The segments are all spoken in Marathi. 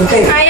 你这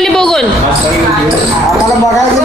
राहिली बघून. बघायचं